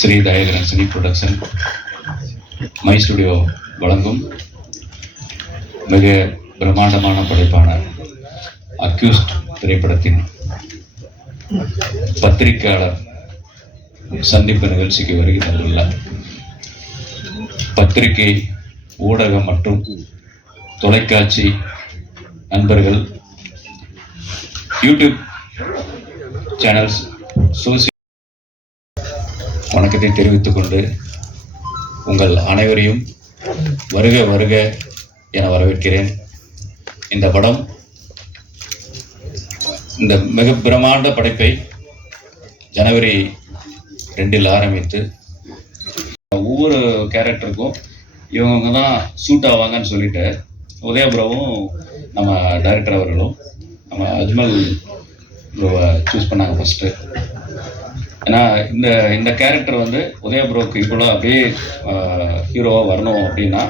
Sri Thayagaran cine production my studio வழங்கும் மிக பிரம்மாண்டமான படைப்பான அக்யூஸ்ட் திரைப்படத்தின் பத்திரிகையாளர் சந்திப்பு நிகழ்ச்சிக்கு வருகை தந்துள்ள பத்திரிகை ஊடகம் மற்றும் தொலைக்காட்சி நண்பர்கள், யூடியூப் சேனல்ஸ், சோசியல் வணக்கத்தை தெரிவித்துக் கொண்டு உங்கள் அனைவரையும் வருக வருக என வரவேற்கிறேன். இந்த படம், இந்த மிக பிரம்மாண்ட படைப்பை ஜனவரி 2 ஆரம்பித்து ஒவ்வொரு கேரக்டருக்கும் இவங்க தான் சூட் ஆவாங்கன்னு சொல்லிட்டு உதயபுரவும் நம்ம டைரக்டர் அவர்களும் நம்ம அஜ்மல் சூஸ் பண்ணாங்க ஃபஸ்ட்டு. ஏன்னா இந்த கேரக்டர் வந்து உதயபுரோவுக்கு இவ்வளோ அப்படியே ஹீரோவாக வரணும் அப்படின்னா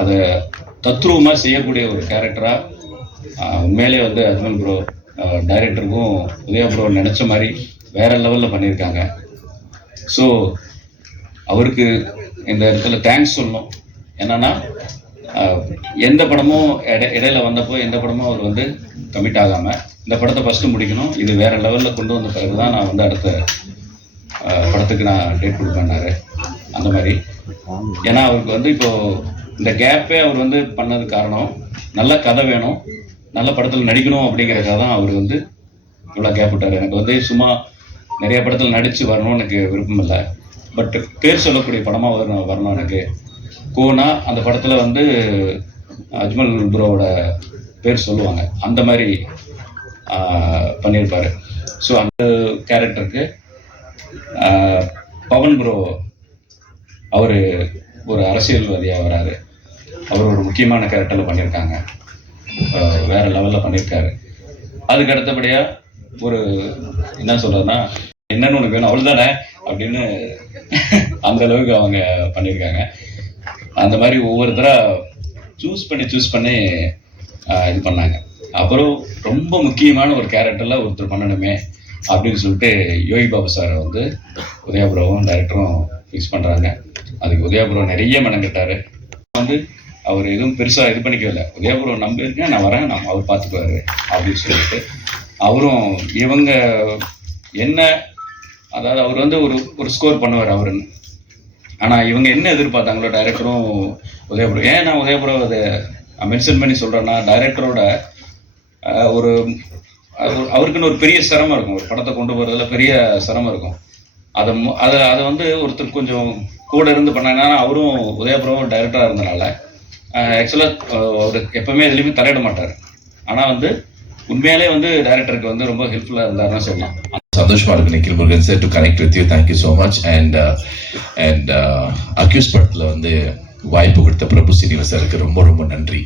அதை தத்ரூபமாக செய்யக்கூடிய ஒரு கேரக்டராக உண்மையிலே வந்து அஜ்மல் ப்ரோ டைரக்டருக்கும் உதயபுரோ நினச்ச மாதிரி வேற லெவலில் பண்ணியிருக்காங்க. ஸோ அவருக்கு இந்த இடத்துல தேங்க்ஸ் சொல்லணும். என்னன்னா எந்த படமும் இடையில வந்தப்போ எந்த படமும் அவர் வந்து கமிட் ஆகாமல் இந்த படத்தை ஃபஸ்ட்டு முடிக்கணும், இது வேற லெவலில் கொண்டு வந்த பிறகு தான் நான் வந்து அடுத்த படத்துக்கு நான் டேட் கொடுப்பேன்னாரு. அந்த மாதிரி ஏன்னா அவருக்கு வந்து இப்போது இந்த கேப்பே அவர் வந்து பண்ணது காரணம், நல்ல கதை வேணும், நல்ல படத்தில் நடிக்கணும் அப்படிங்கிறதுக்காக தான் அவர் வந்து இவ்வளோ கேப் விட்டார். எனக்கு வந்து சும்மா நிறைய படத்தில் நடித்து வரணும்னு எனக்கு விருப்பம் இல்லை, பட் பேர் சொல்லக்கூடிய படமாக வரணும் எனக்கு. கோனா அந்த படத்தில் வந்து அஜ்மல் ப்ரோவோட பேர் சொல்லுவாங்க, அந்த மாதிரி பண்ணியிருப்பார். ஸோ அந்த கேரக்டருக்கு பவன் ப்ரோ அவர் ஒரு அரசியல்வாதியாக வராரு. அவர் ஒரு முக்கியமான கேரக்டரில் பண்ணியிருக்காங்க, வேற லெவலில் பண்ணியிருக்காரு. அதுக்கு அடுத்தபடியாக ஒரு என்ன சொல்கிறதுனா, என்னன்னு உனக்கு வேணும் அவ்வளோதானே அப்படின்னு அந்த அளவுக்கு அவங்க பண்ணியிருக்காங்க. அந்த மாதிரி ஒவ்வொருத்தராக சூஸ் பண்ணி இது பண்ணாங்க. அப்புறம் ரொம்ப முக்கியமான ஒரு கேரக்டரில் ஒருத்தர் பண்ணணுமே அப்படின்னு சொல்லிட்டு யோகி பாபு சாரை வந்து உதயபுரவும் டைரக்டரும் ஃபிக்ஸ் பண்ணுறாங்க. அதுக்கு உதயபுரோ நிறைய மெனங்கிட்டார். வந்து அவர் எதுவும் பெருசாக இது பண்ணிக்கவில்லை, உதயபுரோ நம்பியிருக்கேன், நான் வரேன், அவர் பார்த்துக்குவாரு அப்படின்னு சொல்லிட்டு அவரும் இவங்க என்ன, அதாவது அவர் வந்து ஒரு ஸ்கோர் பண்ணுவார் அவருன்னு. ஆனால் இவங்க என்ன எதிர்பார்த்தாங்களோ டைரக்டரும் உதயபுரோ, ஏன் நான் உதயபுரோ அதை மென்ஷன் பண்ணி சொல்கிறேன்னா, டைரக்டரோட அவருக்குன்னு ஒரு பெரிய சிரமம் இருக்கும், ஒரு படத்தை கொண்டு போகிறதுல பெரிய சிரமம் இருக்கும். அதை வந்து ஒருத்தர் கொஞ்சம் கூட இருந்து பண்ணாங்கன்னா, அவரும் உதயபுரம் டைரக்டராக இருந்தனால ஆக்சுவலாக அவர் எப்பவுமே எதுலையுமே தலையிட மாட்டார். ஆனால் வந்து உண்மையிலே வந்து டைரக்டருக்கு வந்து ரொம்ப ஹெல்ப்ஃபுல்லாக இருந்தாருன்னு சொல்லலாம். சந்தோஷமா இருக்கு Nikhil Murugan sir to connect with you. Thank you so much. And accused படத்தில் வந்து வாய்ப்பு கொடுத்த பிரபு சீனிவாஸ் சாருக்கு ரொம்ப ரொம்ப நன்றி.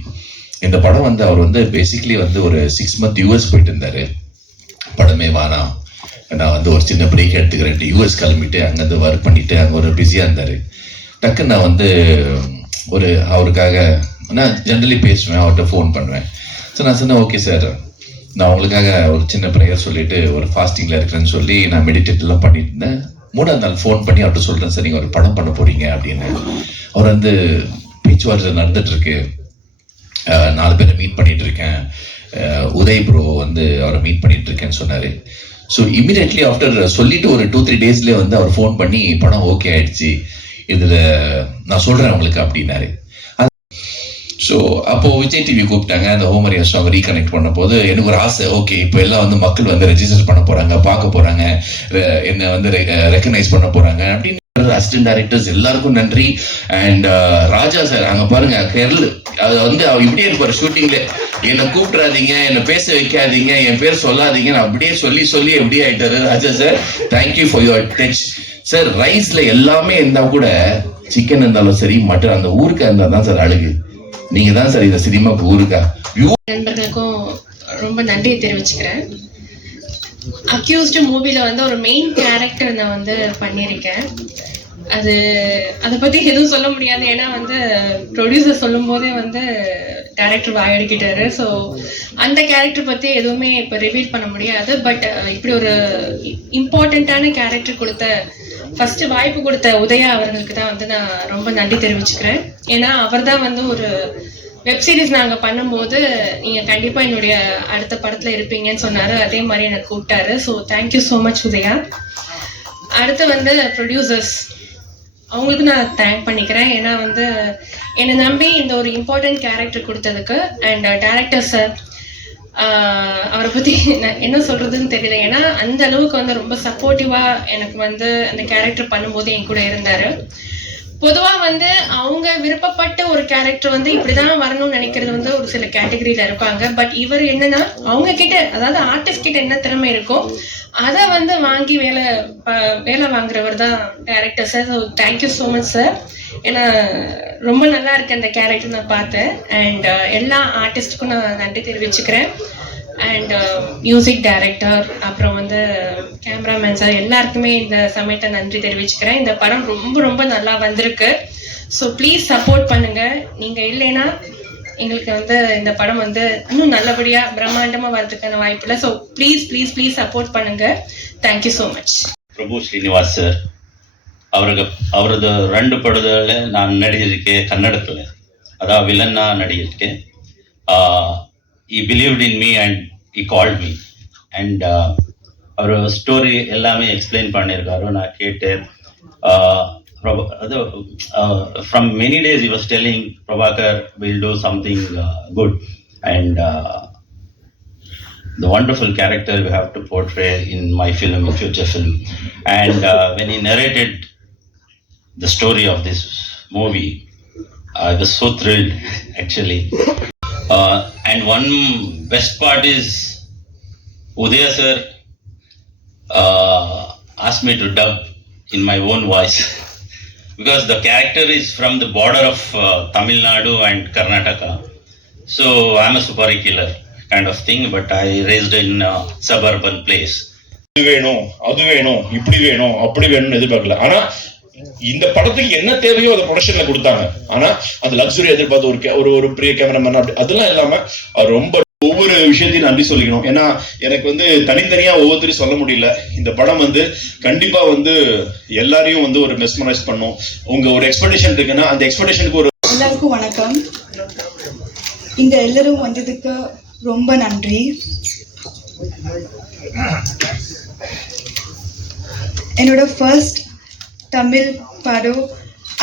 இந்த படம் வந்து அவர் வந்து பேசிக்லி வந்து ஒரு 6 month யூஎஸ் போயிட்டு இருந்தார். படமே வேணாம், நான் வந்து ஒரு சின்ன பிரேக் எடுத்துக்கிறேன்ட்டு யூஎஸ் கிளம்பிட்டு அங்கேருந்து ஒர்க் பண்ணிட்டு அங்கே ஒரு பிஸியாக இருந்தார். டக்குன்னு நான் வந்து ஒரு அவருக்காக நான் ஜென்ரலி பேசுவேன், அவர்கிட்ட ஃபோன் பண்ணுவேன். ஸோ நான் சொன்னேன், ஓகே சார், நான் உங்களுக்காக ஒரு சின்ன ப்ரேயர் சொல்லிட்டு ஒரு ஃபாஸ்டிங்கில் இருக்கிறேன்னு சொல்லி நான் மெடிடேட்லாம் பண்ணிட்டு இருந்தேன். 3ஆவது நாள் ஃபோன் பண்ணி அவர்கிட்ட சொல்கிறேன், சார் நீங்கள் ஒரு படம் பண்ண போகிறீங்க அப்படின்னு. அவர் வந்து பேச்சுவார்த்தை நடந்துட்டுருக்கு, 4 பேரை மீட் பண்ணிட்டு இருக்கேன், உதய் ப்ரோ வந்து அவரை மீட் பண்ணிட்டு இருக்கேன்னு சொன்னார். ஸோ இமீடியட்லி ஆஃப்டர் சொல்லிட்டு ஒரு 2-3 டேஸ்லேயே வந்து அவர் ஃபோன் பண்ணி படம் ஓகே ஆயிடுச்சு, இதில் நான் சொல்கிறேன் உங்களுக்கு அப்படின்னாரு. ஸோ அப்போது விஜய் டிவி கூப்பிட்டாங்க, அந்த ஹோமரி சாங் ரீகனெக்ட் பண்ண போது எனக்கு ஒரு ஆசை, ஓகே இப்போ எல்லாம் வந்து மக்கள் வந்து ரெஜிஸ்டர் பண்ண போகிறாங்க, பார்க்க போகிறாங்க, என்னை வந்து ரெக்கக்னைஸ் பண்ண போகிறாங்க அப்படின்னு. அசிஸ்டன்ட் டைரக்டர்ஸ் எல்லாருக்கும் நன்றி. அண்ட் ராஜா சார் அங்கே பாருங்க, அது வந்து அவர் இப்படியே இருப்பார் ஷூட்டிங்ல, என்னை கூப்பிட்றாதீங்க, என்னை பேச வைக்காதீங்க, என் பேர் சொல்லாதீங்க, நான் அப்படியே சொல்லி எப்படியே ஆயிட்டாரு. Raja sir, thank you for your touch sir. ரைஸ்ல எல்லாமே இருந்தா கூட, சிக்கன் இருந்தாலும் சரி, மட்டன், அந்த ஊருக்கா இருந்தா தான் சார் அழகு. நீங்க தான் சார் இந்த சினிமாக்கு ஊருக்கா. நண்பர்களுக்கும் ரொம்ப நன்றி தெரிவிச்சுக்கிறேன். அக்யூஸ்டு மூவில வந்து ஒரு மெயின் கேரக்டர் நான் வந்து பண்ணியிருக்கேன். அதை பத்தி எதுவும் சொல்ல முடியாது. ஏன்னா வந்து ப்ரொடியூசர் சொல்லும் போதே வந்து டைரக்டர் வாயடிக்கிட்டாரு. ஸோ அந்த கேரக்டர் பத்தி எதுவுமே இப்போ ரிவீல் பண்ண முடியாது. பட் இப்படி ஒரு இம்பார்ட்டண்ட்டான கேரக்டர் கொடுத்த ஃபர்ஸ்ட் வாய்ப்பு கொடுத்த உதயா அவர்களுக்கு தான் வந்து நான் ரொம்ப நன்றி தெரிவிச்சுக்கிறேன். ஏன்னா அவர் தான் வந்து ஒரு வெப் சீரிஸ் நாங்கள் பண்ணும்போது நீங்கள் கண்டிப்பாக என்னுடைய அடுத்த படத்தில் இருப்பீங்கன்னு சொன்னார். அதே மாதிரி எனக்கு கூப்பிட்டாரு. So thank you so much Udhaya. அடுத்து வந்து ப்ரொடியூசர்ஸ், அவங்களுக்கு நான் தேங்க் பண்ணிக்கிறேன். ஏன்னா வந்து என்னை நம்பி இந்த ஒரு இம்பார்ட்டன்ட் கேரக்டர் கொடுத்ததுக்கு. அண்ட் டைரக்டர் சார், அவரை பற்றி நான் என்ன சொல்கிறதுன்னு தெரியல. ஏன்னா அந்த அளவுக்கு வந்து ரொம்ப சப்போர்ட்டிவாக எனக்கு வந்து அந்த கேரக்டர் பண்ணும்போது என் கூட இருந்தார். பொதுவாக வந்து அவங்க விருப்பப்பட்ட ஒரு கேரக்டர் வந்து இப்படிதான் வரணும்னு நினைக்கிறது வந்து ஒரு சில கேட்டகரியில இருப்பாங்க. பட் இவர் என்னன்னா அவங்க கிட்ட, அதாவது ஆர்டிஸ்ட் கிட்ட என்ன திறமை இருக்கோ அதை வந்து வாங்கி வேலை வாங்குறவர் தான் director sir. So thank you so much sir. ஏன்னா ரொம்ப நல்லா இருக்கு அந்த கேரக்டர் நான் பார்த்தேன். அண்ட் எல்லா ஆர்டிஸ்டுக்கும் நான் நன்றி தெரிவிச்சுக்கிறேன். அண்ட் மியூசிக் டைரக்டர், அப்புறம் வந்து கேமராமேன் சார், எல்லாருக்குமே இந்த சமயத்தை நன்றி தெரிவிச்சுக்கிறேன். இந்த படம் ரொம்ப ரொம்ப நல்லா வந்திருக்கு. ஸோ ப்ளீஸ் சப்போர்ட் பண்ணுங்க. நீங்க இல்லைன்னா எங்களுக்கு வந்து இந்த படம் வந்து இன்னும் நல்லபடியா பிரம்மாண்டமா வரதுக்கான வாய்ப்பு இல்லை. So please please please support பண்ணுங்க. Thank you so much. Prabhu Srinivas sir ಅವರದ್ದು 2 ಪಡದಲ್ಲಿ ನಾನು ನಡಿಯೋದಕ್ಕೆ ಕನ್ನಡದಲ್ಲಿ ಅದ ವಿಲನ್ನ ನಡಿಯೋದಕ್ಕೆ he believed in me and he called me and அவர் ஸ்டோரி எல்லாமே எக்ஸ்பிளைன் பண்ணியிருக்காரு. நான் கேட்டேன். அது from many days he was telling Prabhakar will do something good and the wonderful character we have to portray in my film, in future film. And when he narrated the story of this movie, I was so thrilled actually. And one best part is Udaya sir asked me to dub in my own voice because the character is from the border of Tamil Nadu and Karnataka. So I'm a super killer kind of thing, but I raised in a suburban place. இது வேணும், அது வேணும், இப்படி வேணும், அப்படி வேணும்னு எதிர்பார்க்கல. ஆனா இந்த படத்துக்கு என்ன தேவையோ அதை ப்ரொடக்ஷன்ல கொடுத்தாங்க. ஆனா அந்த லக்ஸுரி எதிர்பார்த்து ஒரு பெரிய கேமராமேன் அப்படி அதெல்லாம் இல்லாம ரொம்ப ஒவ்வொரு விஷயத்தையும் நன்றி சொல்லிக்கணும். ஏன்னா எனக்கு வந்து தனித்தனியா ஒவ்வொருத்தரையும் சொல்ல முடியல. இந்த படம் வந்து கண்டிப்பா வந்து எல்லாரையும் வந்து ஒரு மெஸ்மரைஸ் பண்ணும். உங்க ஒரு எக்ஸ்பெக்டேஷன் இருக்குன்னா அந்த எக்ஸ்பெக்டேஷனுக்கு ஒரு. எல்லாருக்கும் வணக்கம். இங்க எல்லாரும் வந்ததுக்கு ரொம்ப நன்றி. என்னோட ஃபர்ஸ்ட் தமிழ் படம்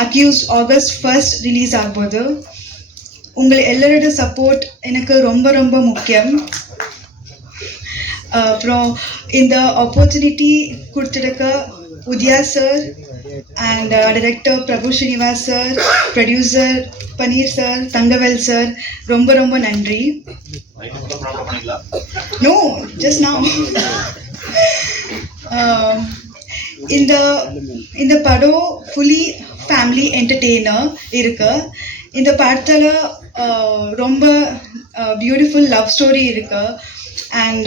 அக்யூஸ்ட் ஆகஸ்ட் 1 ரிலீஸ் ஆகும்போது உங்கள் எல்லாரோட சப்போர்ட் எனக்கு ரொம்ப ரொம்ப முக்கியம். அப்புறம் இந்த ஆப்பர்ச்சுனிட்டி கொடுத்துருக்க Udhaya sir and director Prabhu Srinivas sir, producer Panneer sir, Thangavel sir, ரொம்ப ரொம்ப நன்றி. No just now. இந்த படம் ஃபுல்லி ஃபேமிலி என்டர்டெய்னர் இருக்கு. இந்த படத்தில் ரொம்ப பியூட்டிஃபுல் லவ் ஸ்டோரி இருக்கு. And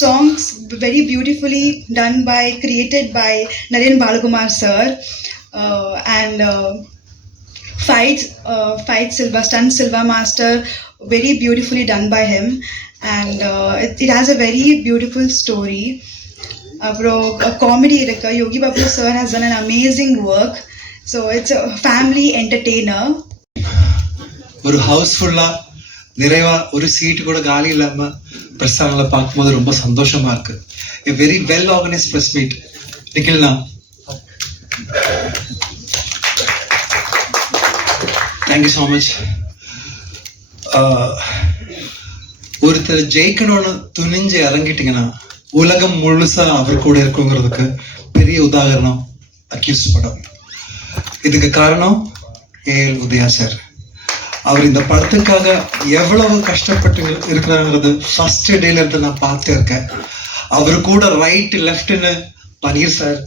songs very beautifully done by, created by Naren Balakumar sir. And fight Silva, stunt Silva master, very beautifully done by him. And it has a very beautiful story. A comedy irukka. Yogi Babu sir has done an amazing work. So it's a family entertainer. ஒரு ஹவுஸ்ஃபுல்லா நிறைவா ஒரு சீட்டு கூட காலி இல்லாம பிரஸ்தானங்களை பார்க்கும்போது ரொம்ப சந்தோஷமா இருக்கு. A very well organized press meet. நிக்கில்னா, தேங்க்யூ ஸோ மச். ஒருத்தர் ஜெயிக்கணும்னு துணிஞ்சு இறங்கிட்டீங்கன்னா உலகம் முழுசா அவர் கூட இருக்குங்கிறதுக்கு பெரிய உதாரணம் அக்யூஸ்ட் படம். இதுக்கு காரணம் ஏஎல் உதயா சார். அவர் இந்த படத்துக்காக எவ்வளவு கஷ்டப்பட்டு இருக்கிறாங்கிறது ஃபர்ஸ்ட் டேல இருந்து நான் பார்த்து இருக்கேன். அவரு கூட ரைட் லெஃப்ட்னு Panneer sir,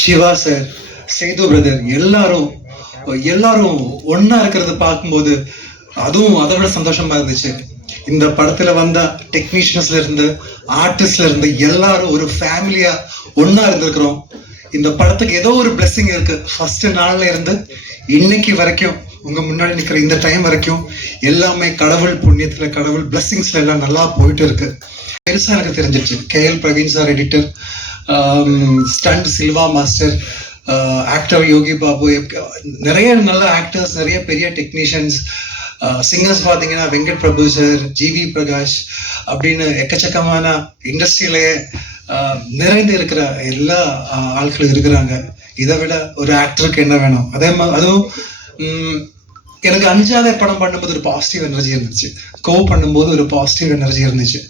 Siva sir, Sethu brother எல்லாரும் ஒன்னா இருக்கிறத பார்க்கும்போது அதுவும் அதை விட சந்தோஷமா இருந்துச்சு. இந்த படத்துல வந்த டெக்னீஷியன்ஸ்ல இருந்து ஆர்டிஸ்ட்ல இருந்து எல்லாரும் ஒரு ஃபேமிலியா ஒன்னா இருந்திருக்கிறோம். இந்த படத்துக்கு ஏதோ ஒரு blessing இருக்கு. ஃபர்ஸ்ட் நாள்ல இருந்து இன்னைக்கு வரைக்கும் உங்க முன்னாடி நிக்கிற இந்த டைம் வரைக்கும் எல்லாமே கடவுள் புண்ணியத்துல, கடவுள் பிளெஸிங்ஸ்ல எல்லாம் நல்லா போயிட்டு இருக்கு. பெருசா எனக்கு தெரிஞ்சிச்சு. KL Praveen sir editor, stunt Silva master, actor Yogi Babu, நிறைய நல்ல ஆக்டர்ஸ், நிறைய பெரிய டெக்னீஷியன்ஸ், சிங்கர்ஸ் பார்த்தீங்கன்னா வெங்கட் பிரபு சார், ஜிவி பிரகாஷ் அப்படின்னு எக்கச்சக்கமான இண்டஸ்ட்ரியிலேயே நிறைந்து இருக்கிற எல்லா ஆட்களும் இருக்கிறாங்க. இதை விட ஒரு ஆக்டருக்கு என்ன வேணும்? அதே மாதிரி அதுவும் எனக்கு 5வது படம் பண்ணும்போது ஒரு பாசிட்டிவ் எனர்ஜி இருந்துச்சு, பண்ணும்போது ஒரு பாசிட்டிவ் எனர்ஜி இருந்துச்சு.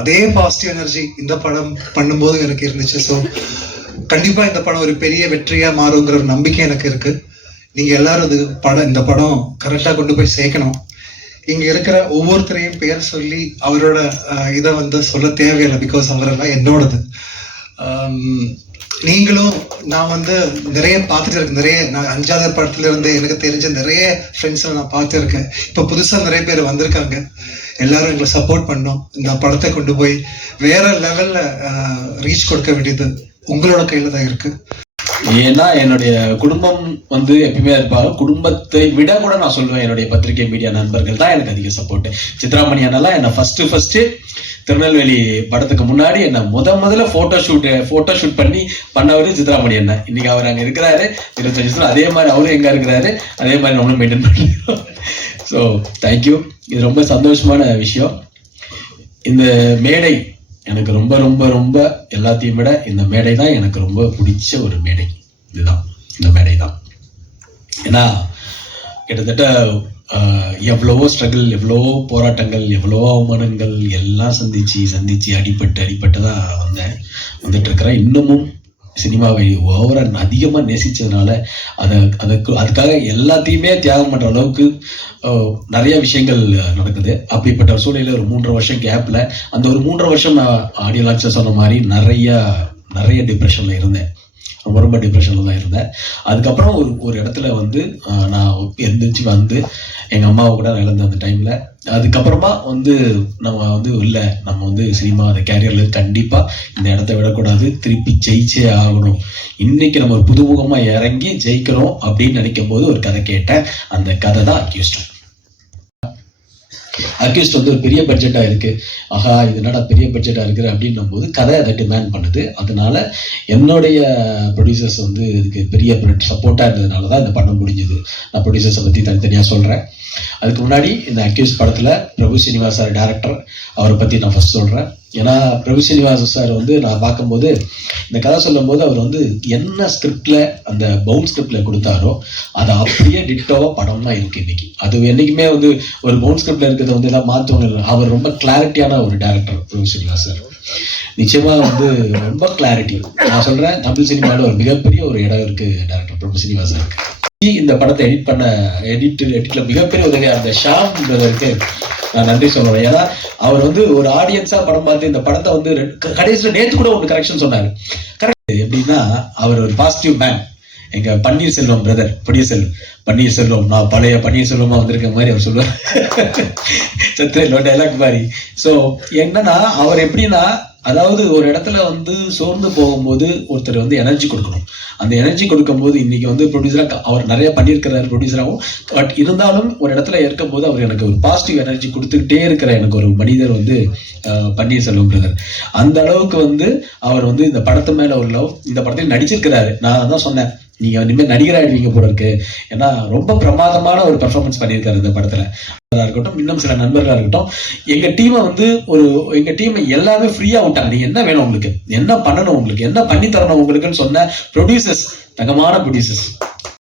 அதே பாசிட்டிவ் எனர்ஜி இந்த படம் பண்ணும்போது எனக்கு இருந்துச்சு. ஸோ கண்டிப்பா இந்த படம் ஒரு பெரிய வெற்றியா மாறுங்கிற ஒரு நம்பிக்கை எனக்கு இருக்கு. நீங்க எல்லாரும் இந்த படம் கரெக்டா கொண்டு போய் சேர்க்கணும். இங்க இருக்கிற ஒவ்வொருத்தரையும் பேர் சொல்லி அவரோட இதை சொல்ல தேவையில்லை, பிகாஸ் அவரெல்லாம் என்னோடது. நீங்களும் நான் நிறைய பார்த்துட்டு இருக்கேன். நிறைய நான் 5வது படத்துல இருந்து எனக்கு தெரிஞ்ச நிறைய ஃப்ரெண்ட்ஸை நான் பார்த்துருக்கேன். இப்போ புதுசா நிறைய பேர் வந்திருக்காங்க. எல்லாரும் எங்களை சப்போர்ட் பண்ணோம். இந்த படத்தை கொண்டு போய் வேற லெவல்ல ரீச் கொடுக்க வேண்டியது உங்களோட கையில தான் இருக்கு. ஏன்னா என்னுடைய குடும்பம் எப்பயுமே இருப்பாங்க. குடும்பத்தை விட கூட நான் சொல்லுவேன், என்னுடைய பத்திரிகை மீடியா நண்பர்கள் தான் எனக்கு அதிக சப்போர்ட். சித்ராமணி அண்ணெல்லாம் என்ன ஃபர்ஸ்ட் திருநெல்வேலி படத்துக்கு முன்னாடி என்ன முதல்ல போட்டோ ஷூட் பண்ணவர் சித்ராமணி அண்ணன். இன்னைக்கு அவர் அங்க இருக்கிறாரு 25 வருஷம். அதே மாதிரி அவரும் எங்க இருக்கிறாரு, அதே மாதிரி நம்மளும் மெயின்டைன் பண்ணிக்கிறோம். So thank you. இது ரொம்ப சந்தோஷமான விஷயம். இந்த மேடை எனக்கு ரொம்ப ரொம்ப ரொம்ப எல்லாத்தையும் விட இந்த மேடை தான் எனக்கு ரொம்ப பிடிச்ச ஒரு மேடை. இந்த மேடை தான். ஏன்னா கிட்டத்தட்ட எவ்வளவோ ஸ்ட்ரகிள், எவ்வளவோ போராட்டங்கள், எவ்வளவோ அவமானங்கள் எல்லாம் சந்திச்சு அடிபட்டு தான் வந்துட்டு இருக்கிறேன். இன்னமும் சினிமாவை அதிகமாக நேசிச்சதுனால அதுக்காக எல்லாத்தையுமே தியாகம் பண்ற அளவுக்கு நிறைய விஷயங்கள் நடக்குது. அப்படிப்பட்ட சூழ்நிலையில் ஒரு 3.5 வருஷம் கேப்ல அந்த ஒரு 3.5 வருஷம் நான் ஆடியோ லான்ச்ல சொன்ன மாதிரி நிறைய டிப்ரெஷன்ல இருந்தேன். ரொம்ப டிப்ரெஷன்ல தான் இருந்தேன். அதுக்கப்புறம் ஒரு இடத்துல நான் எந்திரிச்சு எங்க அம்மாவை கூட இழந்த அந்த டைம்ல, அதுக்கப்புறமா நம்ம இல்லை, நம்ம சினிமா அந்த கேரியர்ல கண்டிப்பா இந்த இடத்த விடக்கூடாது, திருப்பி ஜெயிச்சே ஆகணும், இன்னைக்கு நம்ம ஒரு புதுமுகமா இறங்கி ஜெயிக்கணும் அப்படின்னு நினைக்கும் போது ஒரு கதை கேட்டேன். அந்த கதை தான் அக்யூஸ்ட் ஒரு பெரிய பட்ஜெட்டா இருக்கு. ஆஹா, இது என்னடா பெரிய பட்ஜெட்டா இருக்கு அப்படின்னும் போது கதை அதை டிமாண்ட் பண்ணுது. அதனால என்னுடைய ப்ரொடியூசர்ஸ் இதுக்கு பெரிய சப்போர்ட்டா இருந்ததுனால தான் இந்த படம் முடிஞ்சது. நான் ப்ரொடியூசர்ஸை பத்தி தனித்தனியா சொல்றேன். அதுக்கு முன்னாடி இந்த அக்யூஸ்ட் படத்துல பிரபு ஸ்ரீனிவாஸ் சார் டைரக்டர், அவரை பத்தி நான் ஃபர்ஸ்ட் சொல்றேன். ஏன்னா பிரபு ஸ்ரீனிவாஸ் சார் நான் பார்க்கும்போது இந்த கதை சொல்லும் போது அவர் என்ன ஸ்கிரிப்ட்ல அந்த பவுன் ஸ்கிரிப்ட்ல கொடுத்தாரோ அதை அப்படியே டிட்டோவா படம் தான் இருக்கு இன்னைக்கு. அது என்னைக்குமே ஒரு பவுன் ஸ்கிரிப்ட்ல இருக்கிறத எல்லாம் மாற்றவங்க இல்லை. அவர் ரொம்ப கிளாரிட்டியான ஒரு டைரக்டர் பிரபு ஸ்ரீனிவாஸ் சார். நிச்சயமா ரொம்ப கிளாரிட்டி. நான் சொல்றேன், தமிழ் சினிமாவில் ஒரு மிகப்பெரிய ஒரு இடம் இருக்கு டைரக்டர் பிரபு ஸ்ரீனிவாஸ் சாருக்கு. இந்த படத்தை எடிட்ல மிகப்பெரிய உதவியா இருந்த ஷாம் பிரதருக்கு நான் நன்றி சொல்றேன். ஏன்னா அவர் ஒரு ஆடியன்ஸா படம் பார்த்து இந்த படத்தை கடைசியில் நேற்று கூட ஒரு கரெக்ஷன் சொன்னாரு. கரெக்ட் எப்படின்னா, அவர் ஒரு பாசிட்டிவ் மேன். எங்க பன்னீர்செல்வம் பிரதர், பன்னீர்செல்வம், நான் பழைய பன்னீர்செல்வமா வந்திருக்க மாதிரி அவர் சொல்லுவார், சத்திர டைலாக் மாதிரி. ஸோ என்னன்னா, அவர் எப்படின்னா, அதாவது ஒரு இடத்துல சோர்ந்து போகும்போது ஒருத்தர் எனர்ஜி கொடுக்கணும். அந்த எனர்ஜி கொடுக்கும் போது இன்னைக்கு ப்ரொடியூசரா அவர் நிறைய பண்ணியிருக்கிறாரு ப்ரொடியூசராகவும். பட் இருந்தாலும் ஒரு இடத்துல இருக்கும் போது அவர் எனக்கு ஒரு பாசிட்டிவ் எனர்ஜி கொடுத்துக்கிட்டே இருக்கிற எனக்கு ஒரு மனிதர் பன்னீர்செல்வம் பிரதர். அந்த அளவுக்கு அவர் இந்த படத்து மேல ஒரு லவ். இந்த படத்தில் நடிச்சிருக்கிறாரு. நான் தான் சொன்னேன், நீங்க இனிமேல் நடிகராயிடுவீங்க போல இருக்கு. ஏன்னா ரொம்ப பிரமாதமான ஒரு பெர்ஃபார்மன்ஸ் பண்ணியிருக்காரு இந்த படத்துல இருக்கட்டும். இன்னும் சில நண்பர்களா இருக்கட்டும், எங்க டீம் எல்லாமே ஃப்ரீயா விட்டாங்க. நீங்க என்ன வேணும், உங்களுக்கு என்ன பண்ணணும், உங்களுக்கு என்ன பண்ணி தரணும் உங்களுக்குன்னு சொன்ன ப்ரொடியூசர்ஸ், தங்கமான ப்ரொடியூசர்ஸ்.